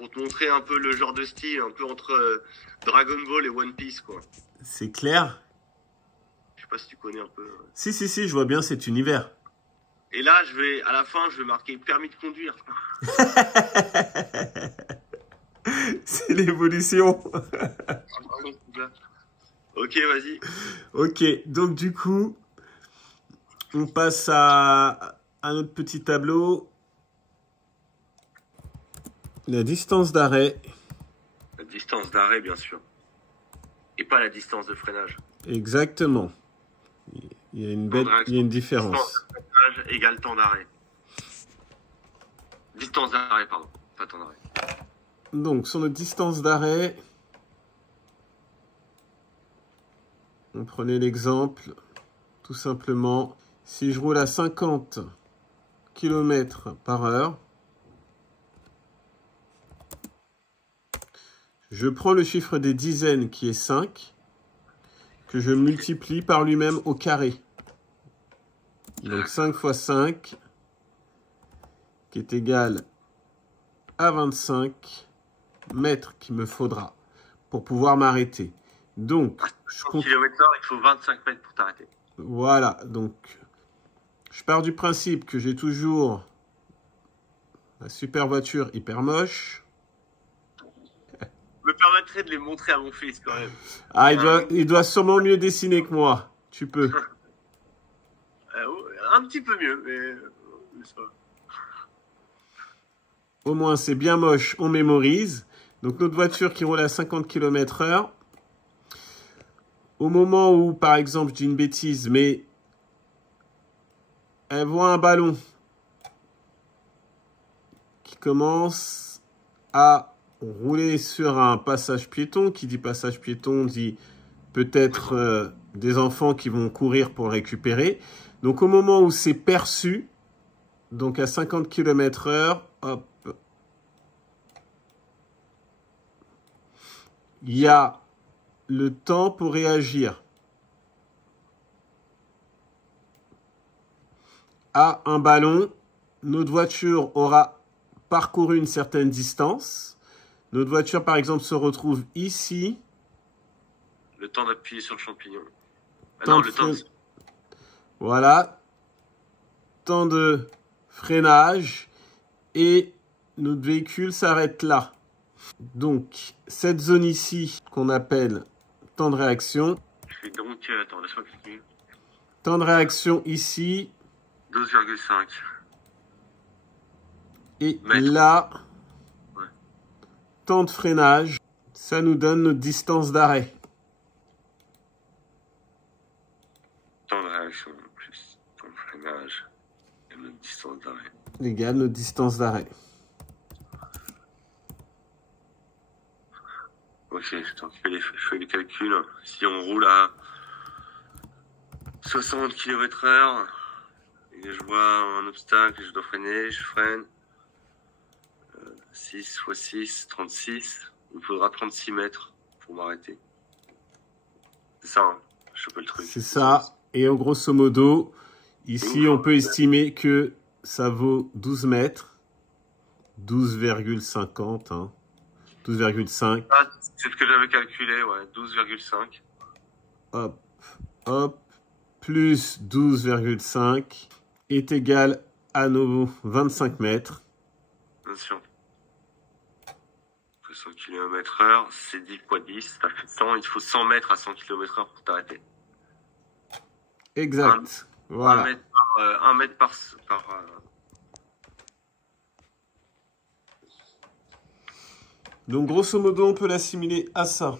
pour te montrer un peu le genre de style, un peu entre Dragon Ball et One Piece, quoi. C'est clair? Je sais pas si tu connais un peu. Si, je vois bien cet univers. Et là, à la fin, je vais marquer permis de conduire. C'est l'évolution. Ok, vas-y. Ok, donc du coup, on passe à notre petit tableau. La distance d'arrêt. La distance d'arrêt, bien sûr. Et pas la distance de freinage. Exactement. Il y a une différence. Distance de freinage égale temps d'arrêt. Distance d'arrêt, pardon. Pas temps d'arrêt. Donc, sur notre distance d'arrêt, on prenait l'exemple, tout simplement, si je roule à 50 km/h, je prends le chiffre des dizaines qui est 5, que je multiplie par lui-même au carré. Donc 5 fois 5, qui est égal à 25 mètres qu'il me faudra pour pouvoir m'arrêter. Donc, je compte... km/h, il faut 25 mètres pour t'arrêter. Voilà, donc je pars du principe que j'ai toujours la super voiture hyper moche. Je me permettrais de les montrer à mon fils quand même. Ah, il doit sûrement mieux dessiner que moi. Tu peux. Un petit peu mieux, mais ça va. Au moins, c'est bien moche, on mémorise. Donc, notre voiture qui roule à 50 km/h. Au moment où, par exemple, je dis une bêtise, mais elle voit un ballon qui commence à rouler sur un passage piéton. Qui dit passage piéton dit peut-être des enfants qui vont courir pour le récupérer. Donc, au moment où c'est perçu, donc à 50 km/h, hop, il y a le temps pour réagir à un ballon. Notre voiture aura parcouru une certaine distance. Notre voiture, par exemple, se retrouve ici. Le temps d'appuyer sur le champignon. Voilà. Temps de freinage. Et notre véhicule s'arrête là. Donc, cette zone ici, qu'on appelle temps de réaction. Donc, attends, laisse-moi cliquer. Temps de réaction ici. 12,5. Et mètres. Là, ouais. Temps de freinage. Ça nous donne notre distance d'arrêt. Temps de réaction plus temps de freinage et notre distance d'arrêt. Égale notre distance d'arrêt. Ok, je fais les calculs. Si on roule à 60 km/h et je vois un obstacle et je dois freiner, je freine. 6 x 6, 36. Il me faudra 36 mètres pour m'arrêter. C'est ça, hein. Je chope le truc. C'est ça. Et en grosso modo, ici, on peut estimer que ça vaut 12 mètres. 12,50, hein. 12,5. Ah, c'est ce que j'avais calculé, ouais. 12,5. Hop, hop. Plus 12,5 est égal à nos 25 mètres. Bien sûr. 100 km/h, c'est 10 fois 10, ça fait 100. Il faut 100 mètres à 100 km/h pour t'arrêter. Exact. Voilà. 1 mètre par Donc, grosso modo, on peut l'assimiler à ça.